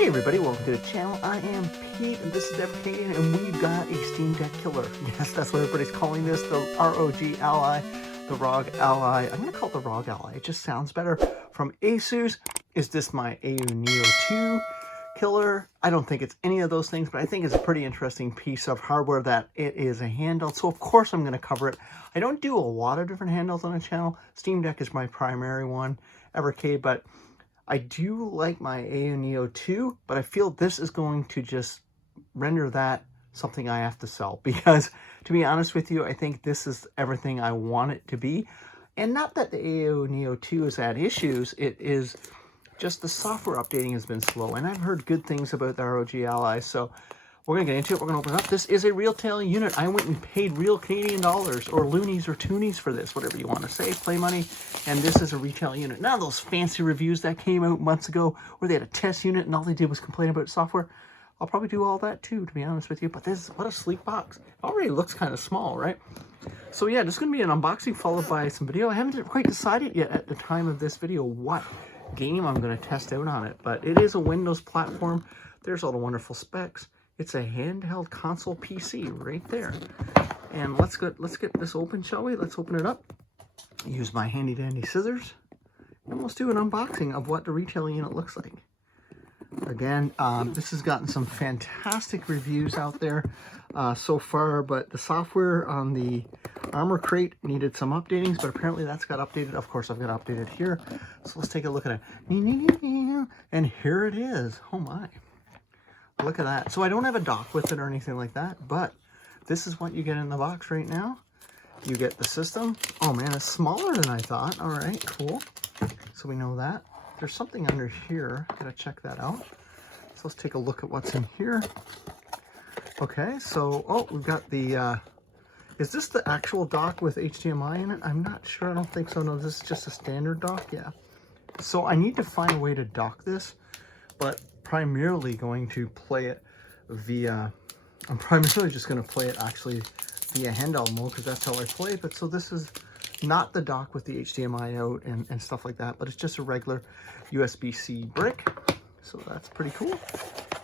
Hey everybody, welcome to the channel. I am Pete and this is Evercade and we've got a Steam Deck killer. Yes, that's what everybody's calling this, the ROG Ally, the ROG Ally. I'm going to call it the ROG Ally, it just sounds better. From Asus. Is this my AU Neo 2 killer? I don't think it's any of those things, but I think it's a pretty interesting piece of hardware that it is a handheld. So of course I'm going to cover it. I don't do a lot of different handhelds on the channel. Steam Deck is my primary one, Evercade, but I do like my AU Neo 2, but I feel this is going to just render that something I have to sell because, to be honest with you, I think this is everything I want it to be. And not that the AU Neo 2 has had issues, it is just the software updating has been slow, and I've heard good things about the ROG Ally, so we're going to get into it. We're going to open it up. This is a retail unit. I went and paid real Canadian dollars or loonies or toonies for this, whatever you want to say, play money. And this is a retail unit. None of those fancy reviews that came out months ago where they had a test unit and all they did was complain about software. I'll probably do all that too, to be honest with you. But this, what a sleek box. It already looks kind of small, right? So yeah, this is going to be an unboxing followed by some video. I haven't quite decided yet at the time of this video what game I'm going to test out on it. But it is a Windows platform. There's all the wonderful specs. It's a handheld console PC right there. And let's get this open, shall we? Let's open it up. Use my handy dandy scissors. And let's do an unboxing of what the retail unit looks like. Again, this has gotten some fantastic reviews out there so far, but the software on the Armoury Crate needed some updatings, but apparently that's got updated. Of course, I've got updated here. So let's take a look at it. And here it is. Oh my. Look at that. So I don't have a dock with it or anything like that, but this is what you get in the box right now. You get the system. Oh man, it's smaller than I thought. All right, cool. So we know that. There's something under here. Gotta check that out. So let's take a look at what's in here. Okay, so, oh, we've got the, is this the actual dock with HDMI in it? I'm not sure. I don't think so. No, this is just a standard dock. Yeah. So I need to find a way to dock this, but primarily going to play it via, I'm primarily just going to play it actually via handheld mode because that's how I play it. But so this is not the dock with the HDMI out and stuff like that, but it's just a regular USB-C brick. So that's pretty cool.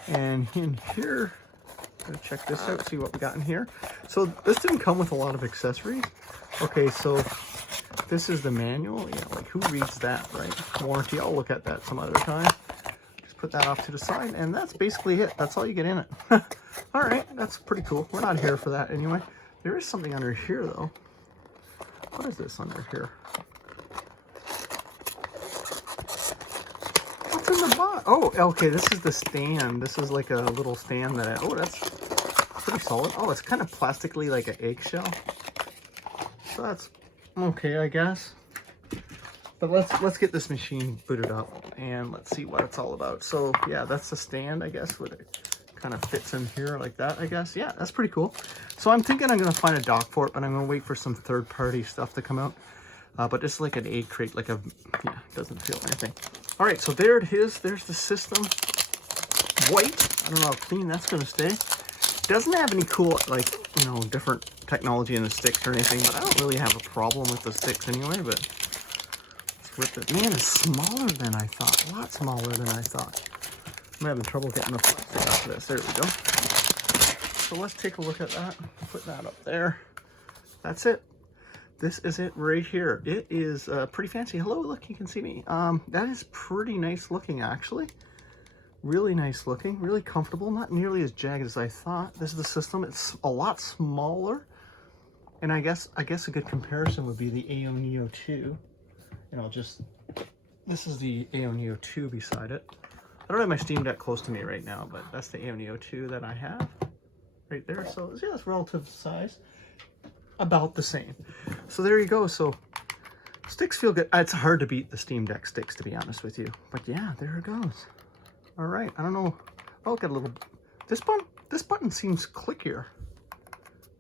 And in here, I'm gonna check this out, see what we got in here. So this didn't come with a lot of accessories. Okay, so this is the manual. Yeah, like who reads that, right? Warranty, I'll look at that some other time. Put that off to the side, and that's basically it. That's all you get in it. All right, that's pretty cool. We're not here for that anyway. There is something under here, though. What is this under here? What's in the box? Oh, okay, this is the stand. This is like a little stand that oh, that's pretty solid. Oh, it's kind of plastically like an eggshell. So that's okay, I guess. But let's get this machine booted up and let's see what it's all about. So yeah, that's the stand, I guess, where it kind of fits in here like that, I guess. Yeah, that's pretty cool. So I'm thinking I'm gonna find a dock for it, but I'm gonna wait for some third-party stuff to come out. But it's like an aid crate, like a, yeah, doesn't feel anything. All right, so there it is. There's the system. White. I don't know how clean that's gonna stay. Doesn't have any cool, like, you know, different technology in the sticks or anything, but I don't really have a problem with the sticks anyway, but with it. Man, it's smaller than I thought. A lot smaller than I thought. I'm having trouble getting the plastic off of this. There we go. So let's take a look at that. Put that up there. That's it. This is it right here. It is pretty fancy. Hello, look, you can see me. That is pretty nice looking, actually. Really nice looking. Really comfortable. Not nearly as jagged as I thought. This is the system. It's a lot smaller. And I guess a good comparison would be the AU Neo 2. And I'll just, this is the AU Neo 2 beside it. I don't have my Steam Deck close to me right now, but that's the AU Neo 2 that I have right there. So yeah, it's relative size, about the same. So there you go. So sticks feel good. It's hard to beat the Steam Deck sticks, to be honest with you. But yeah, there it goes. All right, I don't know. Oh, got a little, this button seems clickier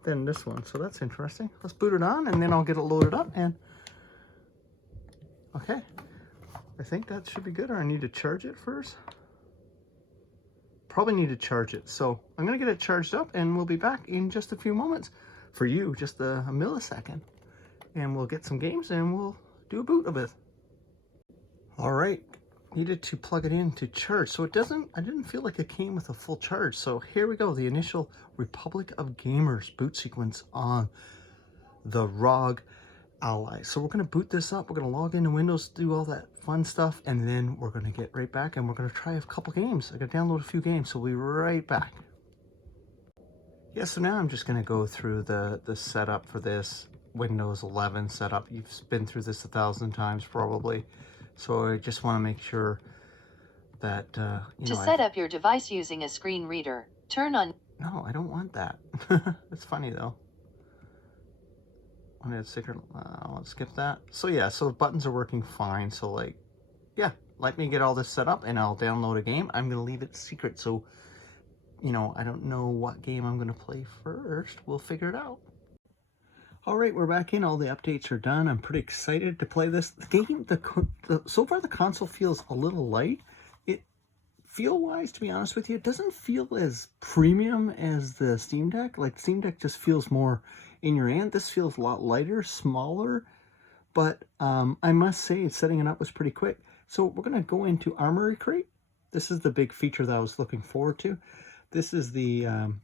than this one. So that's interesting. Let's boot it on and then I'll get it loaded up and okay, I think that should be good, or I need to charge it first. Probably need to charge it. So I'm gonna get it charged up and we'll be back in just a few moments. For you, just a millisecond. And we'll get some games and we'll do a boot of it. All right, needed to plug it in to charge. So I didn't feel like it came with a full charge. So here we go, the initial Republic of Gamers boot sequence on the ROG Ally. So we're going to boot this up. We're going to log into Windows, do all that fun stuff, and then we're going to get right back and we're going to try a couple games. I got to download a few games, so we'll be right back. Yeah, so now I'm just going to go through the setup for this Windows 11 setup. You've been through this 1,000 times probably. So I just want to make sure that, to set up your device using a screen reader, turn on... No, I don't want that. It's funny though. I need a secret. Let's skip that. So yeah, so buttons are working fine. So like, yeah, let me get all this set up and I'll download a game. I'm going to leave it secret. So, you know, I don't know what game I'm going to play first. We'll figure it out. All right, we're back in. All the updates are done. I'm pretty excited to play this. The game, so far the console feels a little light. It, feel-wise, to be honest with you, it doesn't feel as premium as the Steam Deck. Like, Steam Deck just feels more in your hand. This feels a lot lighter, smaller, but I must say, setting it up was pretty quick. So we're going to go into Armoury Crate. This is the big feature that I was looking forward to. This is the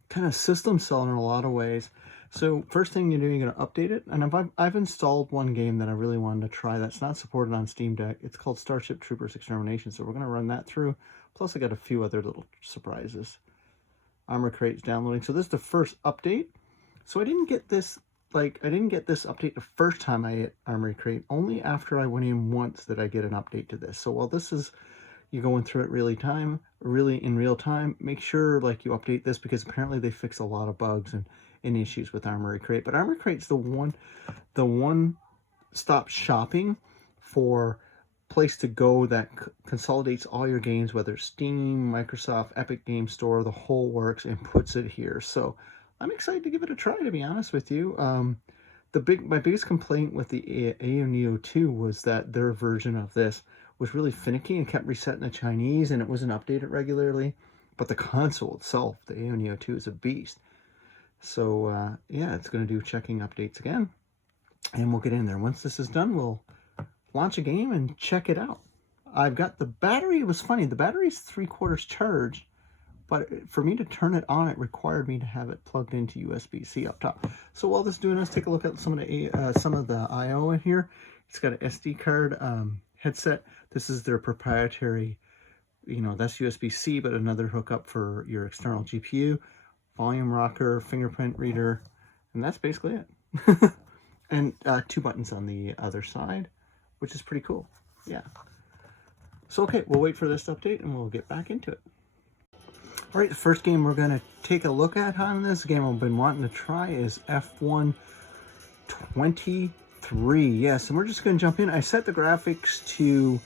kind of system seller in a lot of ways. So first thing you do, you're going to update it. And I've installed one game that I really wanted to try that's not supported on Steam Deck. It's called Starship Troopers Extermination. So we're going to run that through. Plus I got a few other little surprises. Armoury Crate is downloading. So this is the first update. So I didn't get this, update the first time I hit Armoury Crate. Only after I went in once did I get an update to this. So while this is, you're going through it really in real time, make sure like you update this because apparently they fix a lot of bugs and issues with Armoury Crate. But Armoury Crate's the one-stop shopping for place to go that consolidates all your games, whether it's Steam, Microsoft, Epic Game Store, the whole works, and puts it here. So I'm excited to give it a try, to be honest with you. My biggest complaint with the AO Neo 2 was that their version of this was really finicky and kept resetting the Chinese, and it wasn't updated regularly. But the console itself, the AO Neo 2, is a beast. So yeah, it's going to do checking updates again, and we'll get in there. Once this is done, we'll launch a game and check it out. I've got the battery. It was funny. The battery's 3/4 charged, but for me to turn it on, it required me to have it plugged into USB-C up top. So while this is doing, let's take a look at some of the I/O in here. It's got an SD card headset. This is their proprietary, that's USB-C, but another hookup for your external GPU. Volume rocker, fingerprint reader, and that's basically it. And 2 buttons on the other side, which is pretty cool. Yeah. So okay, we'll wait for this update and we'll get back into it. All right, the first game we're going to take a look at on this game I've been wanting to try is F1 23. Yes, and we're just going to jump in. I set the graphics to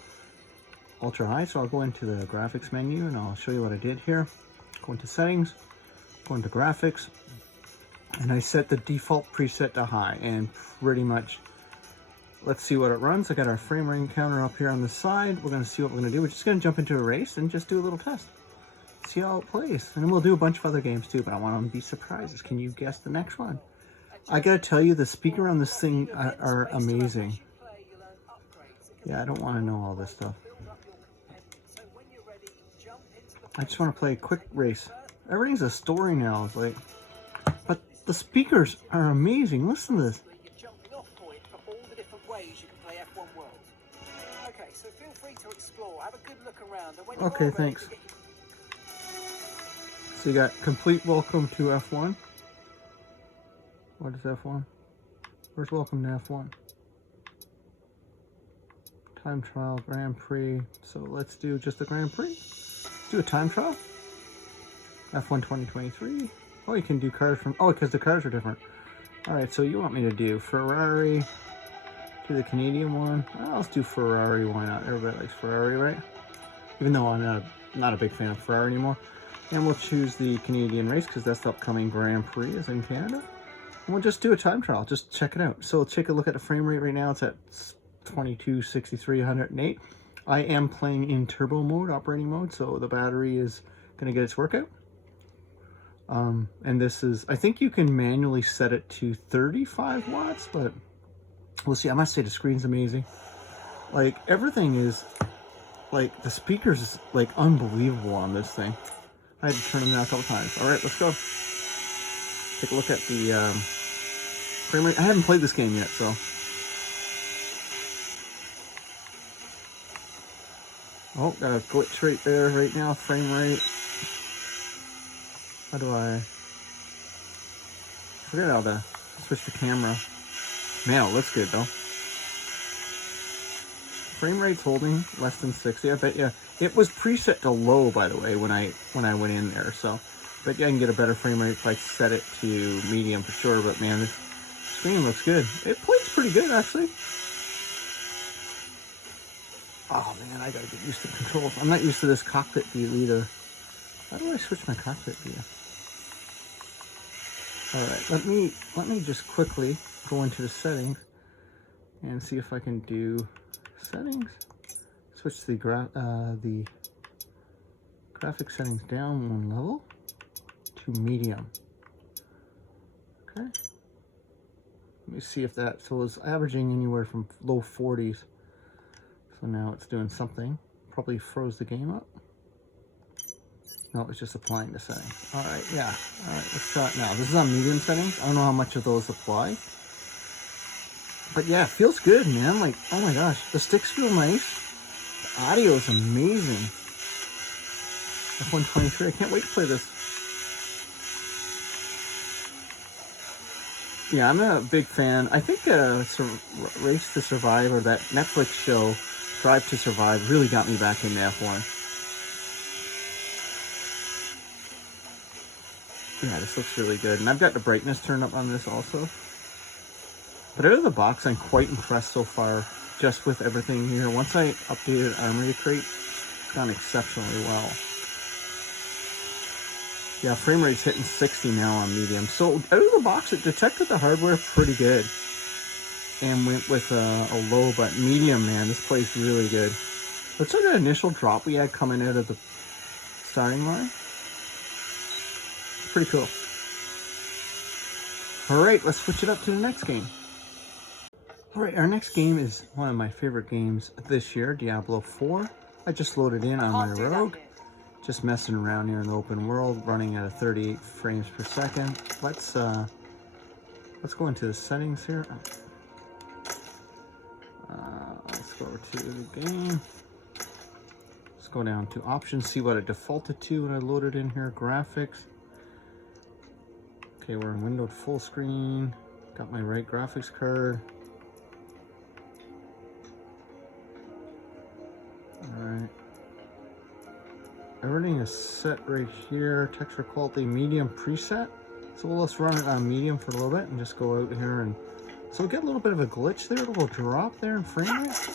ultra high, so I'll go into the graphics menu and I'll show you what I did here. Go into settings, go into graphics, and I set the default preset to high, and pretty much let's see what it runs. I got our frame rate counter up here on the side. We're going to see what we're going to do. We're just going to jump into a race and just do a little test. See how it plays. And then we'll do a bunch of other games too, but I want them to be surprises. Can you guess the next one? I gotta tell you, the speaker on this thing are amazing. Yeah, I don't want to know all this stuff. I just want to play a quick race. Everything's a story now. It's like, but the speakers are amazing. Listen to this. Okay, thanks. So you got complete welcome to F1. What is F1? Where's welcome to F1? Time trial, Grand Prix. So let's do just the Grand Prix. Let's do a time trial. F1 2023. Oh, you can do cars from... Oh, because the cars are different. Alright, so you want me to do Ferrari. Do the Canadian one. Well, let's do Ferrari. Why not? Everybody likes Ferrari, right? Even though I'm not a big fan of Ferrari anymore. And we'll choose the Canadian race because that's the upcoming Grand Prix is in Canada. And we'll just do a time trial. Just check it out. So let's take a look at the frame rate right now. It's at 22, 63, 108. I am playing in turbo mode, operating mode, so the battery is going to get its workout. And this is, I think you can manually set it to 35 watts, but we'll see. I must say the screen's amazing. Like, everything is, Like, the speakers is, like, unbelievable on this thing. I had to turn them down a couple times. Alright, let's go. Take a look at the frame rate. I haven't played this game yet, so. Oh, got a glitch right there right now, frame rate. How do I forget how to switch the camera? Man, it looks good though. Frame rate's holding less than 60. I bet you it was preset to low, by the way, when I went in there. So, bet you I can get a better frame rate if I set it to medium for sure. But man, this screen looks good. It plays pretty good actually. Oh man, I gotta get used to the controls. I'm not used to this cockpit view either. How do I switch my cockpit view? Alright, let me just quickly go into the settings and see if I can do settings. Switch the graphic settings down one level to medium. Okay. Let me see if that, so it's averaging anywhere from low 40s. So now it's doing something. Probably froze the game up. No, it's just applying the settings. Alright, yeah. Alright, let's start now. This is on medium settings. I don't know how much of those apply. But yeah, it feels good, man. Like, oh my gosh. The sticks feel nice. The audio is amazing. F123. I can't wait to play this. Yeah, I'm a big fan. I think Race to Survive, or that Netflix show, Drive to Survive, really got me back into F1. Yeah, this looks really good. And I've got the brightness turned up on this also. But out of the box, I'm quite impressed so far, just with everything here. Once I updated Armoury Crate, it's gone exceptionally well. Yeah, frame rate's hitting 60 now on medium. So out of the box, it detected the hardware pretty good. And went with a low, but medium, man, this plays really good. Let's look at the initial drop we had coming out of the starting line. Pretty cool. Alright, let's switch it up to the next game. Alright, our next game is one of my favorite games this year, Diablo 4. I just loaded in on my ROG. Just messing around here in the open world, running at 38 frames per second. Let's go into the settings here. Let's go over to the game. Let's go down to options, see what it defaulted to when I loaded in here. Graphics. Okay, we're in windowed full screen. Got my right graphics card. Alright. Everything is set right here. Texture quality medium preset. So let's run it on medium for a little bit and just go out here and so we get a little bit of a glitch there, a little drop there in frame rate.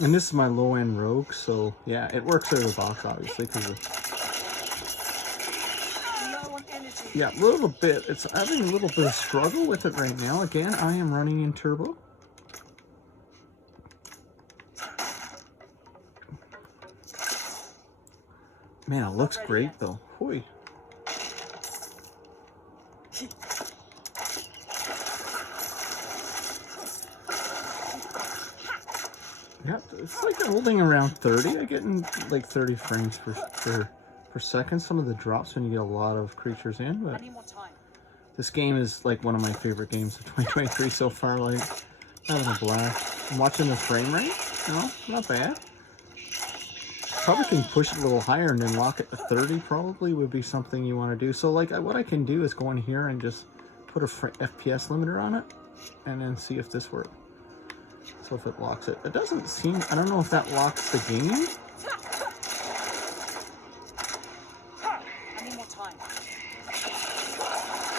And this is my low end ROG, so yeah, it works out of the box obviously because yeah, a little bit. It's having a little bit of struggle with it right now. Again, I am running in turbo. Man, it looks great though. Hoi. Yeah, it's like holding around 30. I get in like 30 frames per second. Some of the drops when you get a lot of creatures in, but this game is like one of my favorite games of 2023 so far. Like, having a blast. I'm watching the frame rate. No, not bad. Probably can push it a little higher and then lock it to 30 probably would be something you want to do. So like what I can do is go in here and just put a FPS limiter on it and then see if this works. So if it locks it. It doesn't seem, I don't know if that locks the game.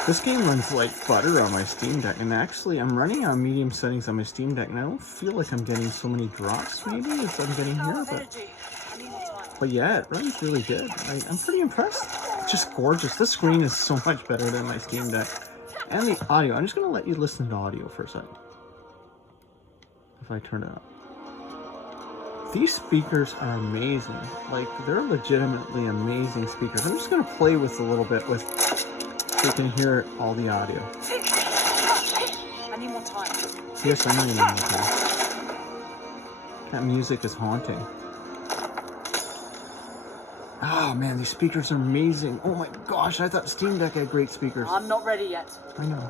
This game runs like butter on my Steam Deck, and actually I'm running on medium settings on my Steam Deck and I don't feel like I'm getting so many drops maybe as I'm getting here, but yeah, it runs really good. I'm pretty impressed. It's just gorgeous. This screen is so much better than my Steam Deck. And the audio, I'm just going to let you listen to audio for a second. If I turn it up. These speakers are amazing. Like, they're legitimately amazing speakers. I'm just going to play with a little bit with, so you can hear all the audio. I need more time. Yes, I need more time. That music is haunting. Oh man, these speakers are amazing. Oh my gosh, I thought Steam Deck had great speakers. I'm not ready yet. I know.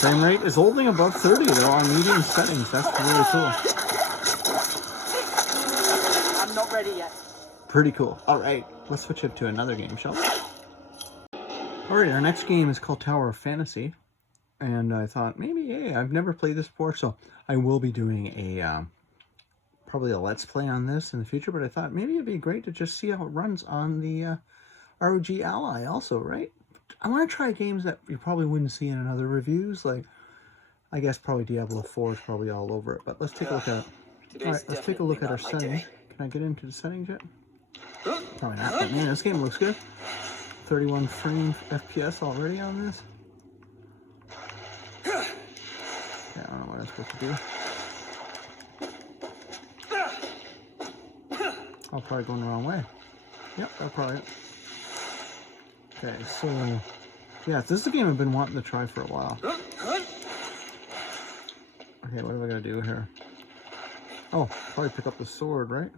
Frame rate is holding above 30 though on medium settings. That's really cool. I'm not ready yet. Pretty cool. Alright, let's switch it to another game, shall we? Alright, our next game is called Tower of Fantasy. And I thought, maybe, hey, I've never played this before, so I will be doing a, probably a Let's Play on this in the future, but I thought maybe it'd be great to just see how it runs on the ROG Ally also, right? I want to try games that you probably wouldn't see in other reviews, like, I guess probably Diablo 4 is probably all over it, but let's take a look at it. Alright, let's take a look at our settings. Can I get into the settings yet? Probably not, but man, this game looks good. 31 frame FPS already on this. Yeah, I don't know what I'm supposed to do. I'll probably going the wrong way. Yep, that'll probably it. Okay, so yeah, this is a game I've been wanting to try for a while. Okay, what have I got to do here? Oh, probably pick up the sword, right?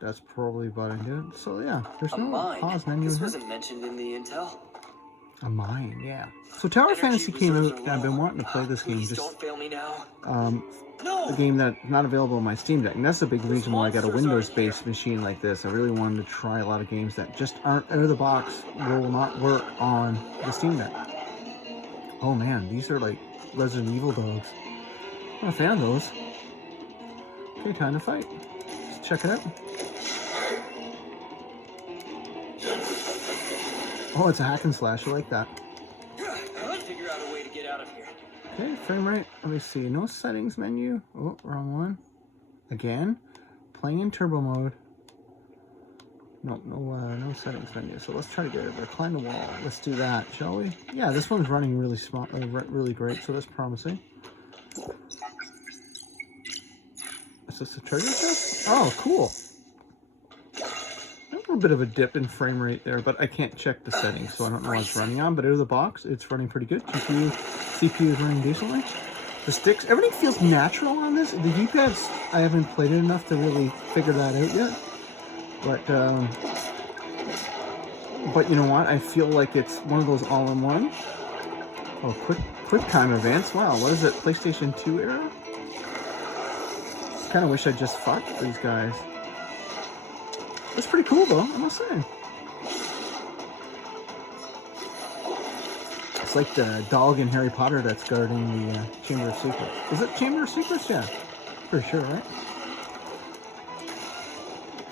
That's probably what I did. So yeah, there's no pause menu. This wasn't mentioned in the intel. A mine, yeah. So Tower of Fantasy came out, and I've been wanting to play this game. Please don't fail me now. A game that's not available on my Steam Deck, and that's the big reason why I got a Windows-based machine like this. I really wanted to try a lot of games that just aren't out of the box, will not work on the Steam Deck. Oh man, these are like Resident Evil dogs. I'm a fan of those. Okay, time to fight. Let's check it out. Oh, it's a hack and slash. I like that. Figure out a way to get out of here. Okay, frame rate. Let me see. No settings menu. Oh, wrong one. Again. Playing in turbo mode. No settings menu. So let's try to get it there. Climb the wall. Let's do that, shall we? Yeah, this one's running really smart, really great. So that's promising. Is this a treasure chest? Oh, cool. A little bit of a dip in frame rate there, but I can't check the settings, so I don't know what it's running on. But out of the box, it's running pretty good. CPU is running decently. The sticks, everything feels natural on this. The D-pads, I haven't played it enough to really figure that out yet. But you know what? I feel like it's one of those all-in-one. Oh, quick time events. Wow, what is it? PlayStation 2 era? Kind of wish I just fought these guys. That's pretty cool, though, I must say. It's like the dog in Harry Potter that's guarding the Chamber of Secrets. Is it Chamber of Secrets? Yeah. Pretty sure, right?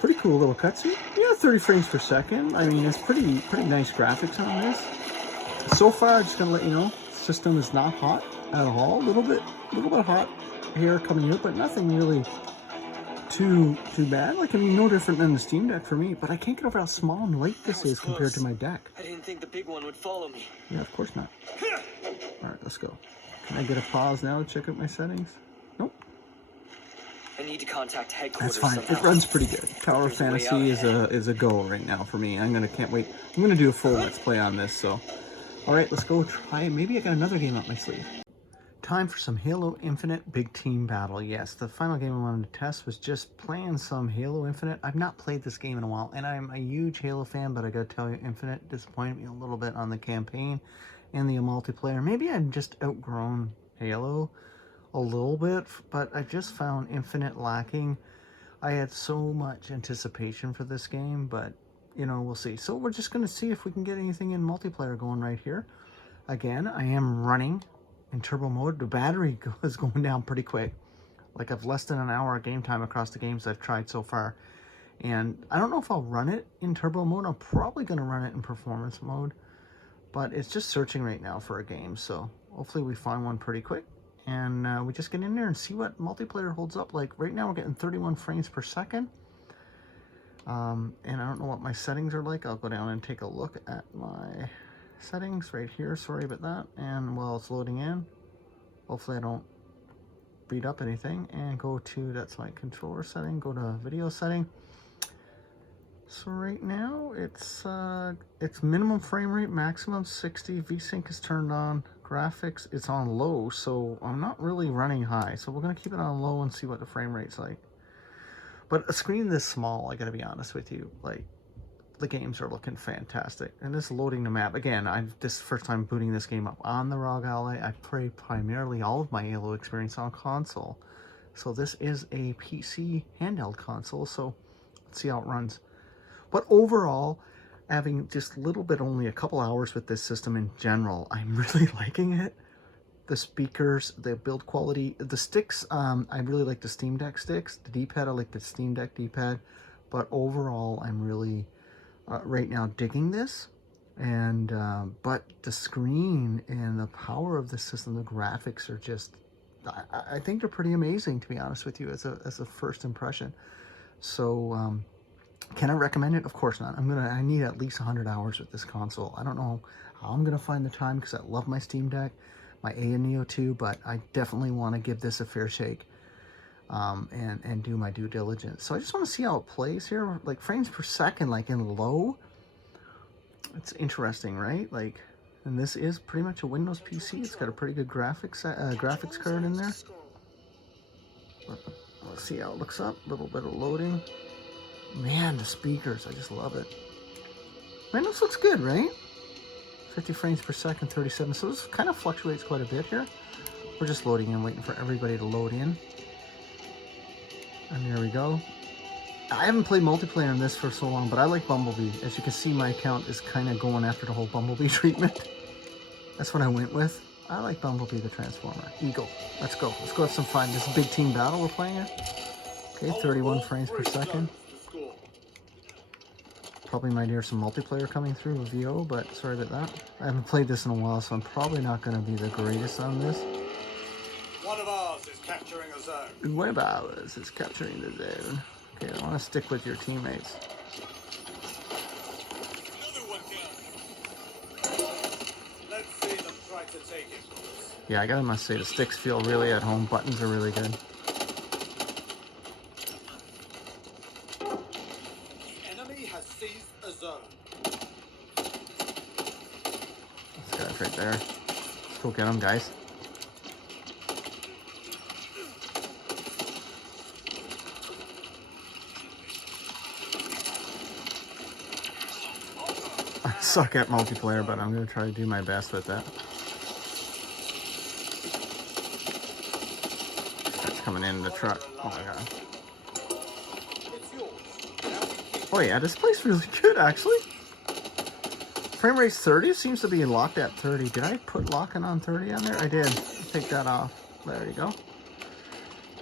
Pretty cool little cutscene. Yeah, 30 frames per second. I mean, it's pretty nice graphics on this. So far, just gonna let you know, system is not hot at all. A little bit hot here coming out, but nothing really too bad. Like, I mean, no different than the Steam Deck for me, but I can't get over how small and light this is compared to my deck. I didn't think the big one would follow me. Yeah, of course not. Alright, let's go. Can I get a pause now to check out my settings? Nope. I need to contact headquarters. That's fine. somehow. It runs pretty good. Tower of Fantasy is a go right now for me. Can't wait. I'm gonna do a full Let's Play on this, so. Alright, let's go try. Maybe I got another game up my sleeve. Time for some Halo Infinite Big Team Battle. Yes, the final game I wanted to test was just playing some Halo Infinite. I've not played this game in a while, and I'm a huge Halo fan, but I gotta tell you, Infinite disappointed me a little bit on the campaign and the multiplayer. Maybe I've just outgrown Halo a little bit, but I just found Infinite lacking. I had so much anticipation for this game, but, you know, we'll see. So we're just gonna see if we can get anything in multiplayer going right here. Again, I am running in turbo mode. The battery is going down pretty quick. Like, I've less than an hour of game time across the games I've tried so far. And I don't know if I'll run it in turbo mode. I'm probably going to run it in performance mode. But it's just searching right now for a game. So hopefully we find one pretty quick. And we just get in there and see what multiplayer holds up. Like, right now we're getting 31 frames per second. And I don't know what my settings are like. I'll go down and take a look at my settings right here. Sorry about that. And while it's loading in, hopefully I don't beat up anything, and go to, that's my controller setting, go to video setting. So right now it's minimum frame rate, maximum 60, VSync is turned on, graphics it's on low, so I'm not really running high, so we're gonna keep it on low and see what the frame rate's like. But a screen this small, I gotta be honest with you, like, the games are looking fantastic. And this loading the map, again, this is the first time booting this game up on the ROG Ally. I play primarily all of my Halo experience on console. So this is a PC handheld console, so let's see how it runs. But overall, having just a little bit, only a couple hours with this system in general, I'm really liking it. The speakers, the build quality, the sticks, I really like the Steam Deck sticks. The D-pad, I like the Steam Deck D-pad. But overall, I'm really, right now, digging this. And, but the screen and the power of the system, the graphics are just, I think they're pretty amazing, to be honest with you, as a first impression. So, can I recommend it? Of course not. I need at least 100 hours with this console. I don't know how I'm gonna find the time, because I love my Steam Deck, my A and Neo 2, but I definitely want to give this a fair shake, and do my due diligence. So I just want to see how it plays here, like frames per second, like in low. It's interesting, right? Like, and this is pretty much a Windows PC. It's got a pretty good graphics card in there. Let's see how it looks up. A little bit of loading. Man, the speakers, I just love it. Man, this looks good, right? 50 frames per second, 37. So this kind of fluctuates quite a bit here. We're just loading in, waiting for everybody to load in. And there we go. I haven't played multiplayer in this for so long, but I like Bumblebee. As you can see, my account is kind of going after the whole Bumblebee treatment. That's what I went with. I like Bumblebee the Transformer. Eagle. Let's go. Let's go have some fun. This is a big team battle we're playing it. Okay, 31 frames per second. Probably might hear some multiplayer coming through with VO, but sorry about that. I haven't played this in a while, so I'm probably not going to be the greatest on this. One of ours is capturing a zone. One of ours is capturing the zone. Okay, I want to stick with your teammates. Another one down. Let's see them try to take it. Yeah, I must say, the sticks feel really at home. Buttons are really good. This guy's right there. Let's go get him, guys. I suck at multiplayer, but I'm going to try to do my best with that. That's coming in the truck. Oh my god. Oh yeah, this plays really good, actually. Frame rate's 30. Seems to be locked at 30. Did I put locking on 30 on there? I did. Take that off. There you go.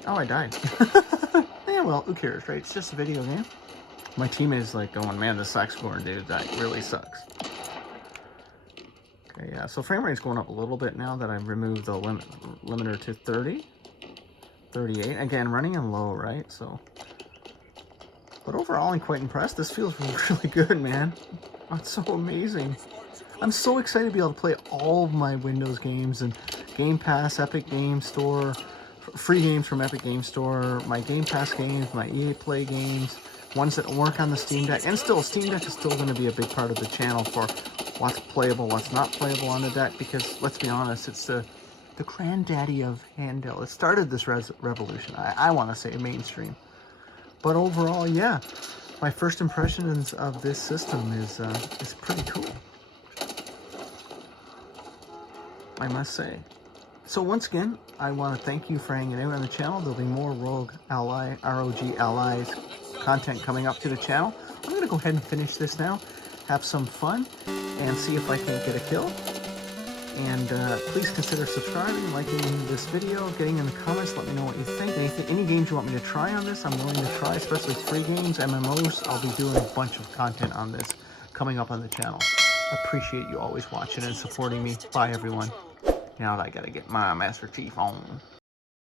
Oh, I died. Yeah, well, who cares, right? It's just a video game. My teammate is like going, man, this sucks scoring, dude. That really sucks. Okay, yeah. So frame rate's going up a little bit now that I've removed the limiter to 30. 38. Again, running in low, right? So... But overall, I'm quite impressed. This feels really good, man. Oh, it's so amazing. I'm so excited to be able to play all of my Windows games and Game Pass, Epic Game Store, free games from Epic Game Store, my Game Pass games, my EA Play games, ones that work on the Steam Deck. And still, Steam Deck is still going to be a big part of the channel for what's playable, what's not playable on the deck, because let's be honest, it's the granddaddy of handheld. It started this revolution. I want to say mainstream. But overall, yeah, my first impressions of this system is pretty cool, I must say. So once again, I want to thank you for hanging out on the channel. There'll be more ROG Allies content coming up to the channel. I'm going to go ahead and finish this now, have some fun, and see if I can get a kill. And please consider subscribing, liking this video, getting in the comments, let me know what you think. Any games you want me to try on this, I'm willing to try, especially free games, MMOs. I'll be doing a bunch of content on this coming up on the channel. I appreciate you always watching and supporting me. Bye, everyone. Now I gotta get my Master Chief on.